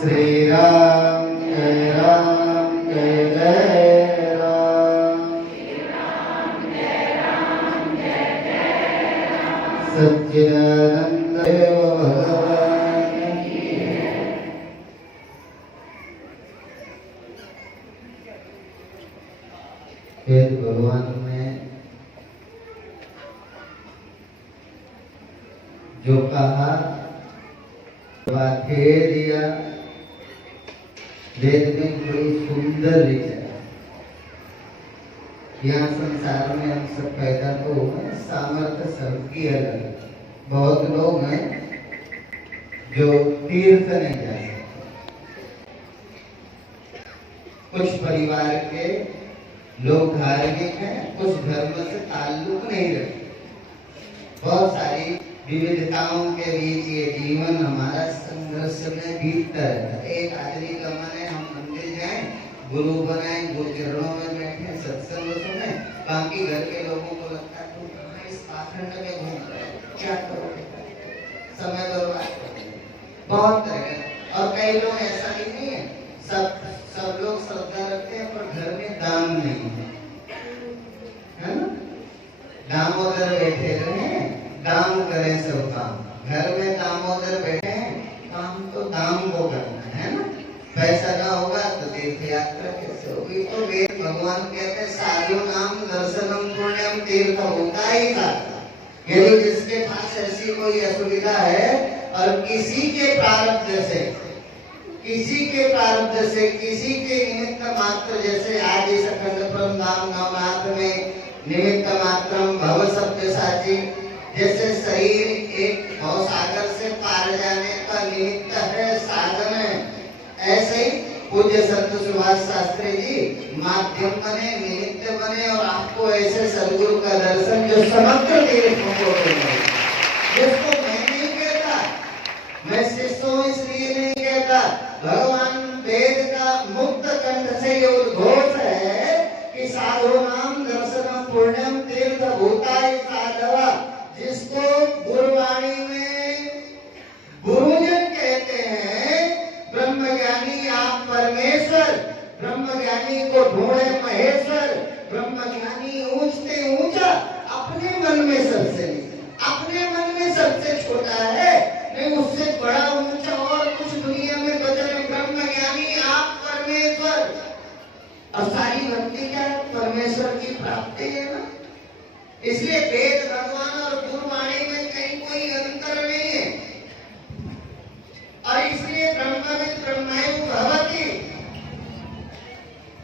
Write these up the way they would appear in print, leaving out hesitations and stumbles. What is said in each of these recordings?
श्री राम जय जय राम। सच्चिदानंद देव भगवान की जय। वेद भगवान ने जो कहा वाक्य दिया, वेद में बड़ी सुंदर विचार। यहाँ संसार में हम सब पैदा तो हुए, सामर्थ्य सबकी अलग। बहुत लोग हैं जो तीर्थ नहीं जा सकते, कुछ परिवार के लोग धार्मिक हैं, कुछ धर्म से ताल्लुक नहीं रखते। बहुत सारी विविधताओं के बीच ये जीवन हमारा संघर्ष में बीतता रहता है। एक आदमी का मन है हम मंदिर जाएं, गुरु बनाएं, गुरु चरणों में बैठे, सत्संग सुने। बाकी घर के लोगों को लगता है तुम कहाँ इस पाखंड में घूम रहे हो, क्या करोगे, समय बर्बाद करोगे। बहुत तरह और कई लोग ऐसा भी नहीं है, सब लोग श्रद्धा रखते हैं पर घर में दाम नहीं है ना। दामोदर बैठे रहे, दाम करें सब काम। घर में दामोदर बैठे हैं, काम तो दाम को करना है ना। पैसा ना होगा तो तीर्थ यात्रा कैसे होगी। तो वेद भगवान कहते हैं साधु नाम दर्शनम पुण्यम तीर्थ होता ही था। यदि जिसके पास ऐसी कोई असुविधा है और किसी के प्रारब्ध से, किसी के निमित्त मात्र, जैसे आज इस अखंड परमधाम नवनाथ में निमित्त मात्रम भव सब्यसाची, जैसे शरीर एक भवसागर से पार जाने का निमित्त है, साधन है, ऐसे ही पूज्य संत सुभाष शास्त्री जी माध्यम बने, निमित्त बने और आपको ऐसे सदगुरु का दर्शन जो समग्र तीर्थों को देंगे। जिसको मैं नहीं कहता, मैं शिष्य हूं इसलिए नहीं कहता, भगवान वेद का मुक्त कंठ से ये उद्घोष है कि साधु नाम दर्शनम पुण्यम तीर्थ भूताय साधवा। जिसको गुरुवाणी में गुरुजन कहते हैं, ब्रह्मज्ञानी आप परमेश्वर, ब्रह्मज्ञानी को ढूंढे महेश्वर। ब्रह्मज्ञानी ऊंचते ऊंचा, अपने मन में सबसे नीचा, अपने मन में सबसे छोटा है, नहीं उससे बड़ा ऊंचा और कुछ दुनिया में बचन। ब्रह्मज्ञानी आप परमेश्वर, और सारी भक्ति क्या है, परमेश्वर की प्राप्ति है ना। इसलिए वेद भगवान और गुरुवाणी में कहीं कोई अंतर नहीं है। और इसलिए ब्रह्मविद ब्रह्मैव भवति,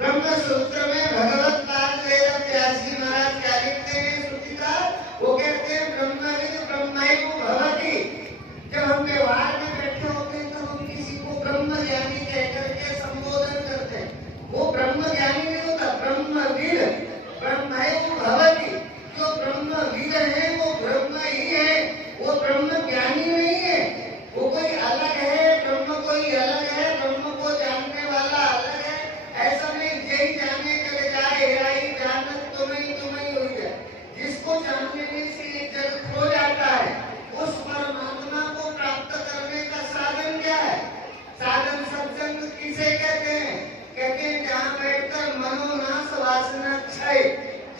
ब्रह्म सूत्र में भगवत पाद वेद व्यासी महाराज क्या लिखते हैं श्रुतिका, वो कहते हैं ब्रह्मविद ब्रह्मैव भवति। जब हम व्यवहार में बैठे होते हैं तो हम किसी को ब्रह्म ज्ञानी कहकर के संबोधन करते हैं, वो ब्रह्म ज्ञानी नहीं होता, ब्रह्मविद ब्रह्मैव भवति। जो ब्रह्मविद है वो ब्रह्म ही है, वो ब्रह्म ज्ञानी नहीं है। वो कोई अलग है, ब्रह्म कोई अलग है, ब्रह्म को जानने वाला अलग है, ऐसा नहीं। यही जाने चले जाए हेराई जानत तुम्हें हुई है। जिसको जानने में से ये जग खो जाता है, उस परमात्मा को प्राप्त करने का साधन क्या है? साधन सत्संग किसे कहते हैं? कहते हैं जहाँ बैठकर मनोनाश वासना क्षय,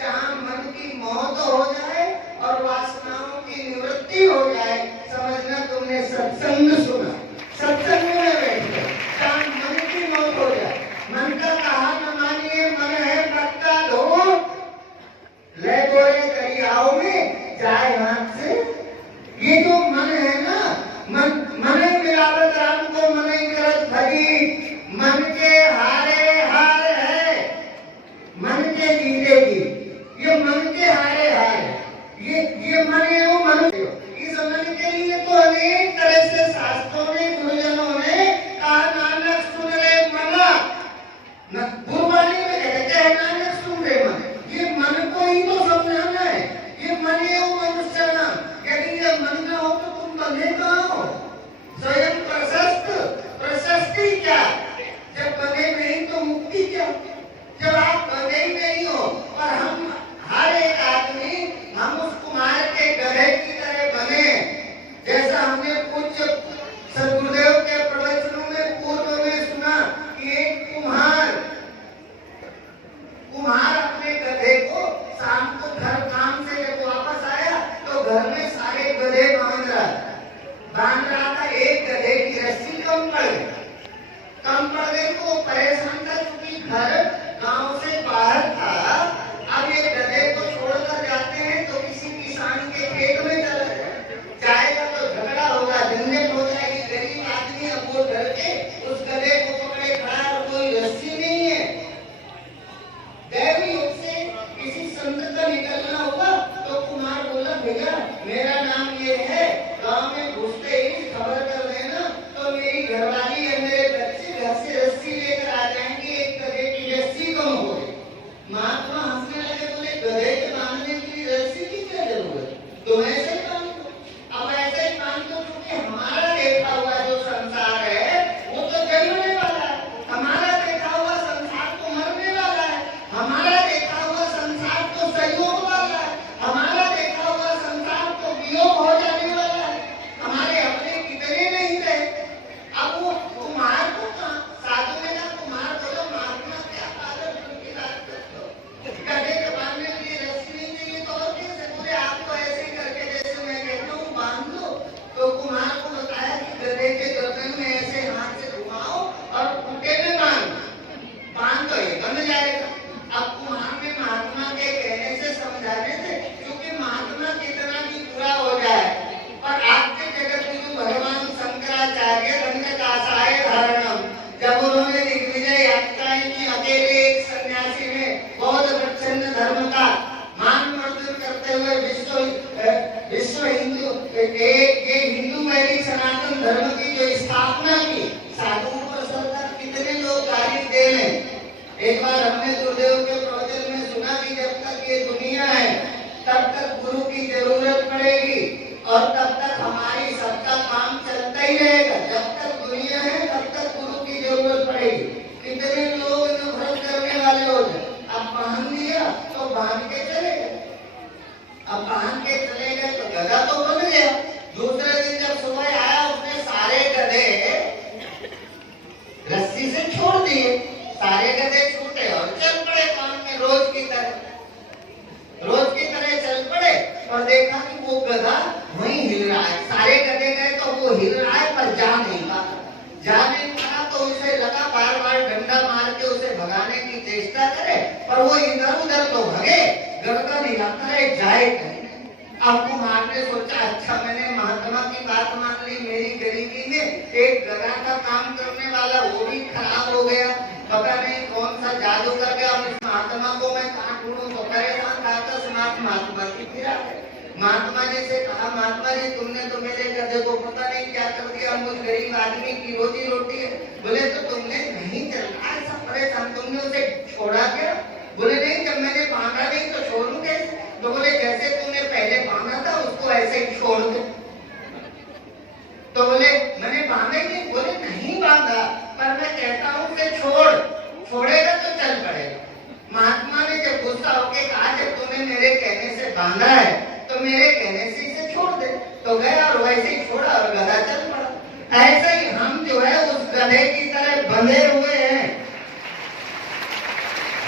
जहाँ मन की मौत हो जाए और वासनाओं की निवृत्ति हो जाए, समझना तुमने सत्संग सुना। सत्संग में बैठकर जहाँ मन की मौत हो जाए, मन का कहा न मानिए, मन है पक्का धो, ले गोरे दरियाओं में जाए हाथ से। ये जो मन है ना, मन मिलावत राम को मन करत भरी, मन के हारे हार है, मन के जीते की, ये मन के हारे हार, ये मन है वो मनुष्य। इस मन के लिए तो अनेक तरह से शास्त्रों ने, गुरुजनों ने कहा, नानक सुन रे मना। गुरुवाणी में कहते हैं नानक सुन रे मन। ये मन को ही तो समझाना है, ये मन है वो मनुष्य ना। यदि ये मन न ये हिंदू वैदिक सनातन धर्म की जो स्थापना की, साधुओं पर सरकार कितने लोग गाली दे रहे। एक बार हमने गुरुदेव के प्रवचन में सुना कि जब तक ये दुनिया है तब तक गुरु की जरूरत पड़ेगी और तब तक हमारी सबका काम चलता ही रहेगा। जब तक दुनिया है तब तक गुरु की जरूरत पड़ेगी। कितने लोग नफरत करने वाले हो जाए। अब बांध दिया तो बांध के चले गए, अब बांध के चले गए तो गधा तो बन गया। दूसरे दिन जब सुबह आया उसने सारे गधे रस्सी से छोड़ दिए, सारे गधे छूटे और चल पड़े काम में रोज की तरह चल पड़े। और देखा कि वो गधा वहीं हिल रहा है। सारे गधे गए तो वो हिल रहा है पर जा नहीं पाया तो उसे लगा बार बार डंडा मार के उसे भगाने की चेष्टा करे, पर वो इधर उधर तो भगे, गर्दन हिलाता रहे, जाए कहीं। अब कुमार ने सोचा अच्छा मैंने महात्मा की बात मान ली, मेरी गरीबी में एक गधा का काम करने वाला वो भी खराब हो गया, पता नहीं कौन सा जादू कर गया। अब इस महात्मा को मैं कहाँ ढूंढूं, तो परेशान था। महात्मा की फिरा है। महात्मा जी से कहा महात्मा जी तुमने तो मेरे गधे को पता नहीं क्या कर दिया, मुझ गरीब आदमी की रोजी रोटी है। बोले तो तुमने नहीं चल रहा ऐसा परेशान, तुमने उसे छोड़ा क्या? बोले नहीं, जब मैंने बांधा नहीं तो छोड़ू कैसे? तो बोले जैसे तुमने पहले बांधा था उसको ऐसे ही छोड़ दो। तो बोले मैंने बांधा ही नहीं। बोले नहीं बांधा, पर मैं कहता हूँ उसे छोड़ेगा तो चल पड़ेगा। महात्मा ने जब गुस्सा होके कहा जब तूने मेरे कहने से बांधा है तो मेरे कहने से इसे छोड़ दे। तो गया और वैसे ही छोड़ा और गधा चल पड़ा। ऐसे ही हम जो है उस गधे की तरह बंधे हुए हैं।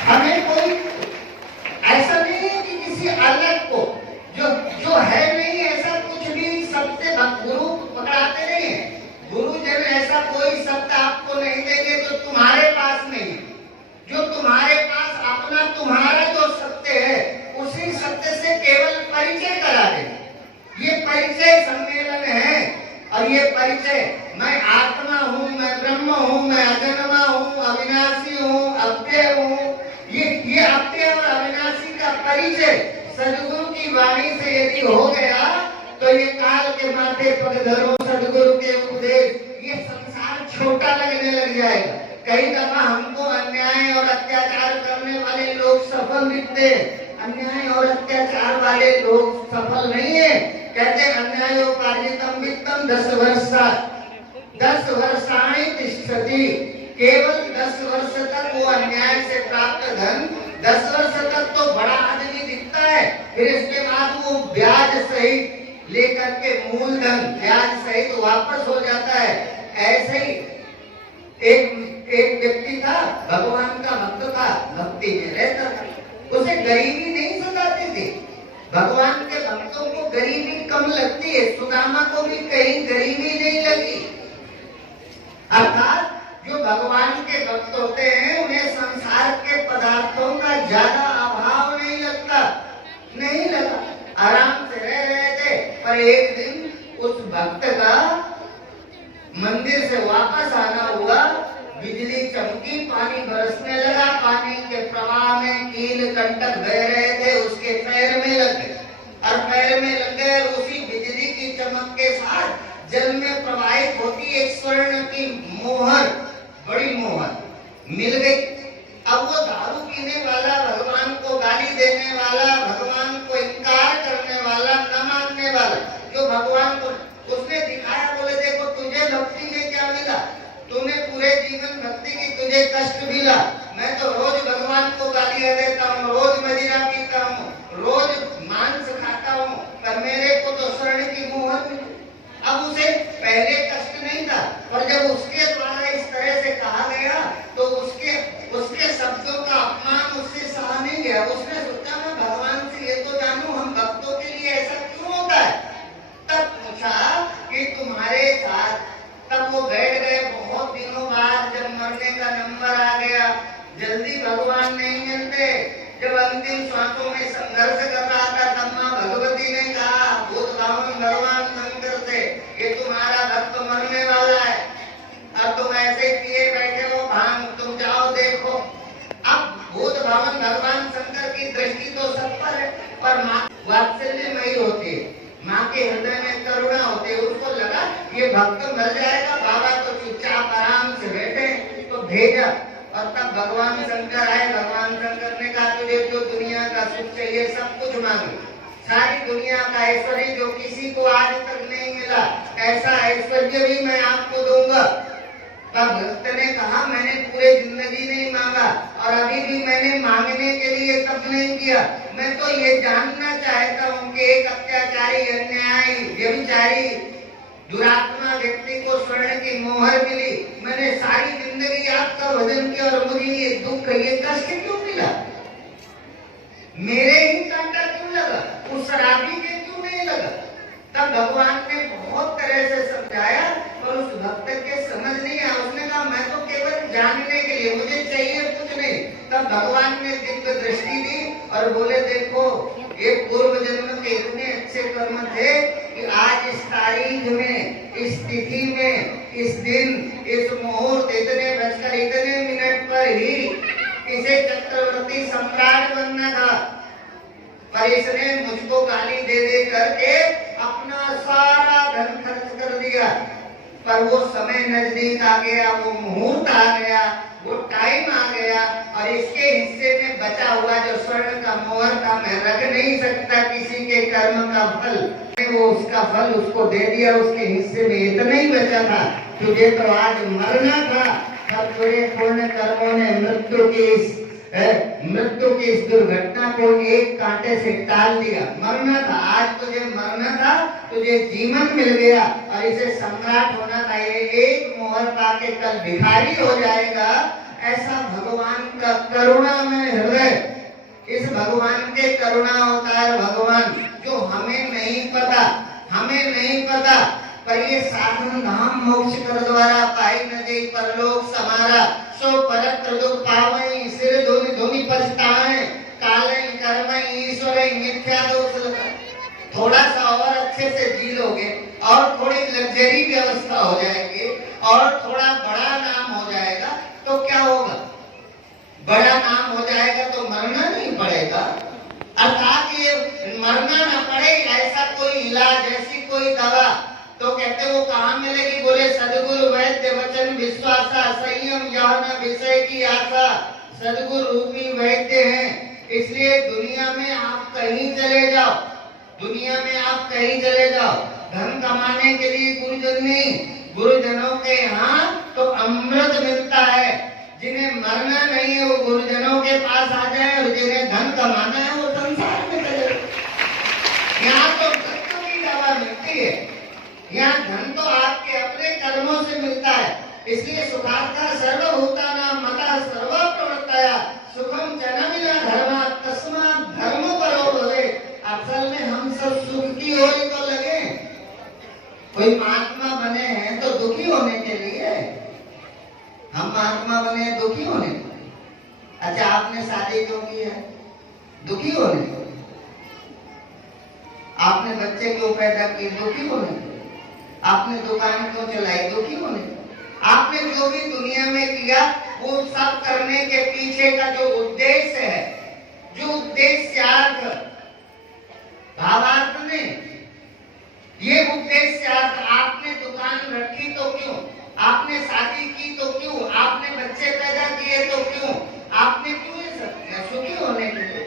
हमें कोई ऐसा नहीं है कि किसी अलग को जो है नहीं, ऐसा कुछ भी सबसे गुरु पकड़ाते नहीं है। गुरु जब ऐसा कोई शब्द आपको नहीं देंगे तो तुम्हारे पास नहीं, जो तुम्हारे पास अपना तुम्हारा जो सत्य है उसी सत्य से केवल परिचय करा देंगे। ये परिचय सम्मेलन है और ये परिचय मैं आत्मा हूँ, मैं ब्रह्म हूँ, मैं अजन्मा हूँ, अविनाशी हूँ, अव्यय हूँ। ये अव्यय और अविनाशी का परिचय सदगुरु की वाणी से यदि हो गया तो ये काल के माथे पग धरो सदगुरु के उपदेश, ये संसार छोटा लगने लग जाएगा। कई दफा हमको अन्याय और अत्याचार करने वाले लोग सफल दिखते हैं, अन्याय और अत्याचार वाले लोग सफल नहीं है। कहते अन्यायोपार्जितम वित्तम 10 वर्षाणि तिष्ठति, केवल 10 वर्ष तक वो अन्याय से प्राप्त धन 10 वर्ष तक तो बड़ा आदमी दिखता है, फिर इसके बाद वो ब्याज सहित लेकर के मूलधन ब्याज सहित वापस हो जाता है। ऐसे ही एक व्यक्ति था, भगवान का भक्त था, भक्ति में रहता था, उसे गरीबी नहीं सताती थी। भगवान के भक्तों को गरीबी कम लगती है, सुदामा को भी कहीं गरीबी नहीं लगी। अर्थात जो भगवान के भक्त होते हैं उन्हें संसार के पदार्थों का ज्यादा अभाव नहीं लगता, नहीं लगा, आराम से रह रहे थे। पर एक दिन उस भक्त का मंदिर से वापस आना हुआ, बिजली चमकी, पानी बरसने लगा, पानी के प्रवाह में कील कंटक बह रहे थे, उसके पैर में लग गए और पैर में लग गए और उसी बिजली की चमक के साथ जल में प्रवाहित होती एक स्वर्ण की मोहर, बड़ी मोहर मिल गई। अब वो दारू पीने वाला, भगवान को गाली देने वाला, भगवान को इनकार करने वाला, न मानने वाला, जो भगवान को उसने दिखाया, बोले देखो तुझे भक्ति में क्या मिला, तूने पूरे जीवन भक्ति की, तुझे कष्ट मिला। मैं तो रोज भगवान को गालियां देता हूँ, रोज मदिरा पीता हूँ, रोज मांस खाता हूँ, पर मेरे को तो स्वर्ण की मोहर मिली। अब उसे पहले कष्ट नहीं था, और जब उसके द्वारा इस तरह से कहा गया तो उसके शब्दों का अपमान उससे सहा नहीं गया। उसने सोचा मैं भगवान से ये तो जानूं हम भक्तों के लिए ऐसा क्यों होता है। तब पूछा कि तुम्हारे साथ, तब वो बैठ गए। बहुत दिनों बाद जब मरने का नंबर आ गया, जल्दी भगवान नहीं मिलते, जब अंतिम श्वासों में संघर्ष कर रहा था तब मां भगवती ने कहा भूत भावन भगवान शंकर से, ये तुम्हारा भक्त मरने वाला है और तुम ऐसे पिए बैठे हो भांग, तुम जाओ देखो। अब भूत भावन भगवान शंकर की दृष्टि तो सब पर है, पर मां वात्सल्यमयी होती है, मां के हृदय में करुणा ये भक्त मर जाएगा, बाबा तो चुपचाप आराम से बैठे। तो भेजा, और तब भगवान शंकर आए। भगवान शंकर ने कहा तुझे जो दुनिया का सुख चाहिए सब कुछ मांगे, सारी दुनिया का ऐश्वर्य जो किसी को आज तक नहीं मिला, ऐसा ऐश्वर्य भी मैं आपको दूंगा। तब भक्त ने कहा मैंने पूरे जिंदगी नहीं मांगा और अभी भी मैंने मांगने के लिए तब नहीं किया। मैं तो ये जानना चाहता हूँ कि एक अत्याचारी, अन्यायी, व्यभिचारी, दुरात्मा व्यक्ति को स्वर्ण की मोहर मिली, मैंने सारी जिंदगी आपका भजन किया और मुझे ये दुख, ये कष्ट क्यों मिला? मेरे ही कांटा क्यों लगा, उस शराबी के क्यों नहीं लगा? तब भगवान ने बहुत तरह से समझाया और उस भक्त के समझ नहीं आया। उसने कहा मैं तो केवल जानने के लिए, मुझे चाहिए कुछ नहीं। तब भगवान ने दिव्य दृष्टि दी और बोले देखो ये पूर्व जन्म के इतने अच्छे कर्म थे कि आज इस तारीख में, इस तिथि में, इस दिन, इस मुहूर्त, इतने बजकर इतने मिनट पर ही इसे चक्रवर्ती सम्राट बनना था, पर इसने मुझको गाली दे दे करके अपना सारा धन खर्च कर दिया। पर वो समय नजदीक आ गया, वो मुहूर्त आ गया, वो टाइम आ गया और इसके हिस्से में बचा हुआ जो स्वर्ण का मोहर था, मैं रख नहीं सकता किसी के कर्म का फल, वो उसका फल उसको दे दिया। उसके हिस्से में इतना ही बचा था, तुझे तो आज मरना था, पर तेरे पुण्य कर्मों ने मृत्यु की इस दुर्घटना को एक कांटे से टाल दिया। मरना था, आज तुझे मरना था, तुझे जीवन मिल गया और इसे सम्राट होना था। ये एक मोहर पाके कल भिखारी हो जाएगा। ऐसा भगवान का करुणामय हृदय, इस भगवान के करुणा होता है। भगवान जो हमें नहीं पता, पर ये साधन धाम मोक्ष कर द्वारा पाई न दे परलोक समारा, सो परत्र दुख पावई, सिर धुनि धुनि पछताए, कालई कर्मई ईश्वर मिथ्या दोष लगा। थोड़ा सा और अच्छे से जी लोगे और थोड़ी लग्जरी व्यवस्था हो जाएगी और थोड़ा बड़ा नाम हो जाएगा तो क्या होगा? बड़ा नाम हो जाएगा तो मरना नहीं पड़ेगा। अर्थात ये मरना न पड़े ऐसा कोई इलाज, ऐसी कोई दवा, तो कहते वो कहाँ मिलेगी? बोले सदगुरु वैद्य वचन विश्वासा, संयम यह न विषय की आशा, सदगुरु रूपी वैद्य हैं। इसलिए दुनिया में आप कहीं चले जाओ, धन कमाने के लिए गुरुजन नहीं, गुरुजनों के यहाँ तो अमृत मिलता है। जिन्हें मरना नहीं है वो गुरुजनों के पास आ जाए और जिन्हें धन कमाना है वो संसार में चले जाए। यहाँ तो धन की दवा मिलती है, यहाँ धन तो आपके अपने कर्मों से मिलता है। इसलिए सुखार्था सर्वभूतानां मता सर्वा प्रवृत्तया, सुखम जनमिना धर्मा तस्मात् धर्म परो भवे। असल में हम सब सुख की ओर तो लगे। कोई महात्मा बने हैं तो दुखी होने के लिए, हम महात्मा बने हैं दुखी होने के लिए। अच्छा आपने शादी क्यों की है? दुखी होने के लिए। आपने बच्चे क्यों पैदा किए? दुखी होने के लिए। आपने दुकान क्यों चलाई? दुखी होने के लिए। आपने जो भी दुनिया में किया वो सब करने के पीछे का जो उद्देश्य है, जो उद्देश्यार्थ, भावार्थ में ये उद्देश्यार्थ, आपने दुकान रखी तो क्यों? आपने शादी की तो क्यों? आपने बच्चे पैदा किए तो क्यों? आपने क्यों ये सब किया? सुखी होने के लिए।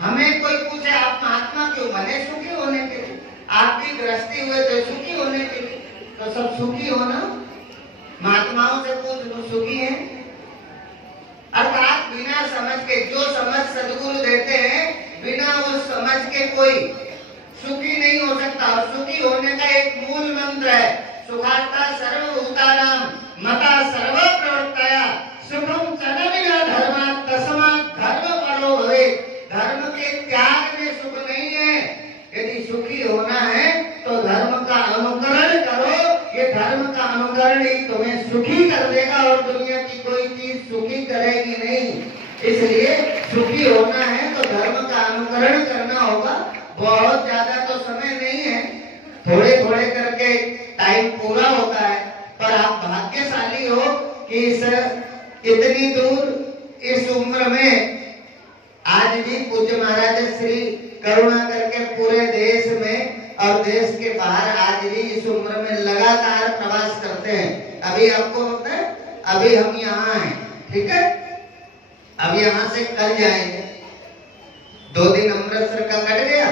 हमें कोई पूछे आप महात्मा क्यों बने? सुखी होने के लिए। आप भी गृहस्थी हुए तो सुखी होने के लिए। तो सब सुखी हो ना? महात्माओं से पूछ तो सुखी है। अर्थात बिना समझ के, जो समझ सदगुरु देते हैं, बिना उस समझ के कोई सुखी नहीं हो सकता। और सुखी होने का एक मूल मंत्र है, सुखार्ता सर्वभूतानां मता सर्व प्रवृत्तया, सुखम चरमिना धर्मा तस्मात् धर्म परो भवे। धर्म के त्याग में सुख नहीं है। यदि सुखी होना है तो धर्म का अनुकरण करो। ये धर्म का अनुकरण ही तुम्हें सुखी कर देगा और दुनिया की कोई चीज सुखी करेगी नहीं। इसलिए सुखी होना है तो धर्म का अनुकरण करना होगा। बहुत ज्यादा तो समय नहीं है, थोड़े थोड़े करके टाइम पूरा होता है। पर आप भाग्यशाली हो कि इतनी दूर इस उम्र में आज भी पूज्य महाराज श्री करुणा करके पूरे देश में और और देश के बाहर आज भी इस उम्र में लगातार प्रवास करते हैं। अभी आपको होता है, अभी हम यहाँ हैं, ठीक है, अब यहाँ से कल जाएंगे, 2 दिन अमृतसर का कट गया,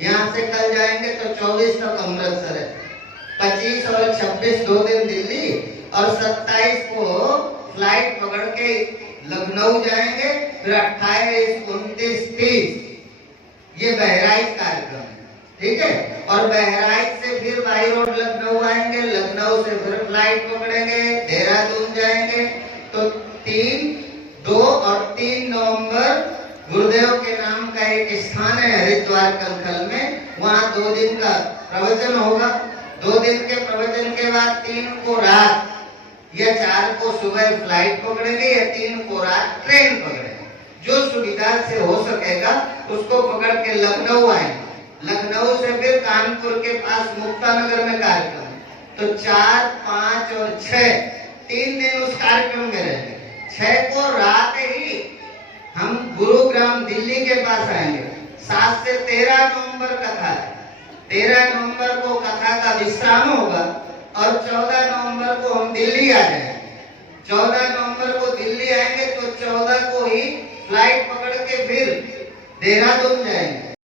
यहाँ से कल जाएंगे तो 24 तक अमृतसर है, 25 और 26 2 दिन दिल्ली, और 27 को फ्लाइट पकड़ के लखनऊ जाएंगे, फिर 28, 29, 30 ये बहराइच कार्यक्रम है, ठीक है। और बहराइच से फिर बाई रोड लखनऊ आएंगे, लखनऊ से फिर फ्लाइट पकड़ेंगे, देहरादून जाएंगे। तो 3, 2 और 3 नवंबर गुरुदेव के नाम का एक स्थान है हरिद्वार कंखल में, वहाँ 2 दिन का प्रवचन होगा। 2 दिन के प्रवचन के बाद 3 को रात या 4 को सुबह फ्लाइट पकड़ेंगे या 3 को रात ट्रेन पकड़ेंगे, जो सुविधा से हो सकेगा उसको पकड़ के लखनऊ आएंगे। लखनऊ से फिर कानपुर के पास मुक्तानगर में कार्यक्रम, तो 4, 5 और 6 3 दिन उस कार्यक्रम में रहेंगे। 6 को रात ही हम गुरुग्राम दिल्ली के पास आएंगे। 7 से 13 नवंबर कथा है, 13 नवंबर को कथा का विश्राम होगा और 14 नवंबर को हम दिल्ली आ जाएंगे। 14 नवंबर को दिल्ली आएंगे तो 14 को ही फ्लाइट पकड़ के फिर देहरादून जाएंगे।